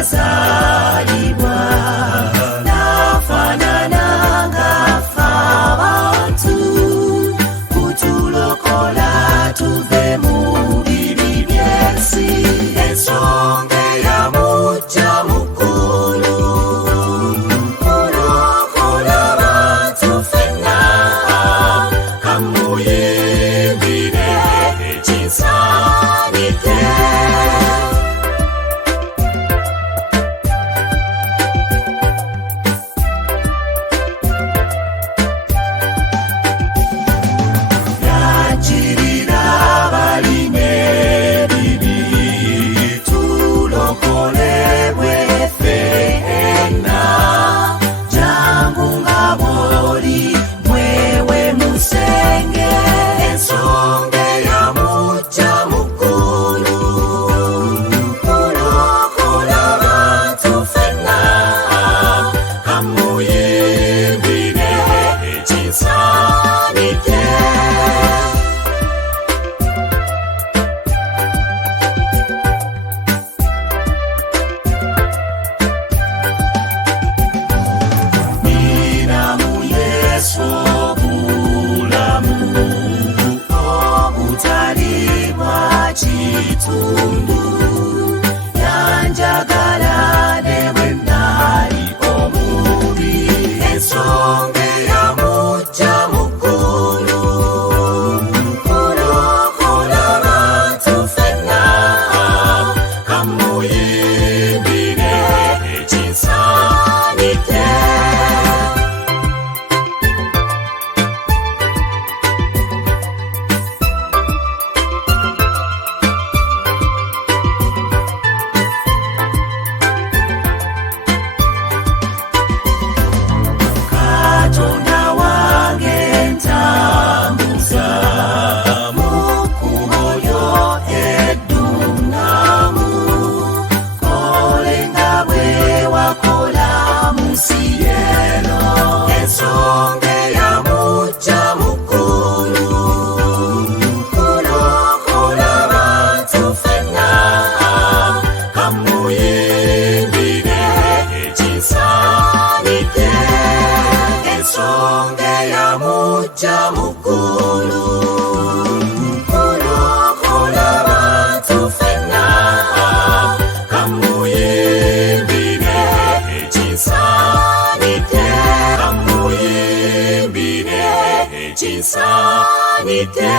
yazalibwa nafanana ngafa abantu kutulokola tuve mu bibi by'ensi ensonga ya mujja mukulu kulokola abantu ffenna kamuyimbire ekinsaanidde. Yajjirira abalina ebibi tulokolebwe ffenna jangu nga bw'oli mwewe musenge ensonga ya mujja mukulu kulokola abantu ffenna kamuyimbire ekinsaanidde. Nina mu Yesu obulamu obutaliibwa kitundu yanjagala ne bwe nali omubi ensonga ya mujja mukulu kulokola abantu ffenna kamuyimbire ekinsaanidde. Katonda wange ntambuza mu kkubo lyo eddungamu kole nga bwe wakola mu nsi eno ensonga ya mujja mukulu kulokola abantu ffenna kamuyimbire ekinsaanidde ensonga ya mujja mukulu kulokola abantu ffenna kamuyimbire ekinsaanidde kamuyimbire ekinsaanidde.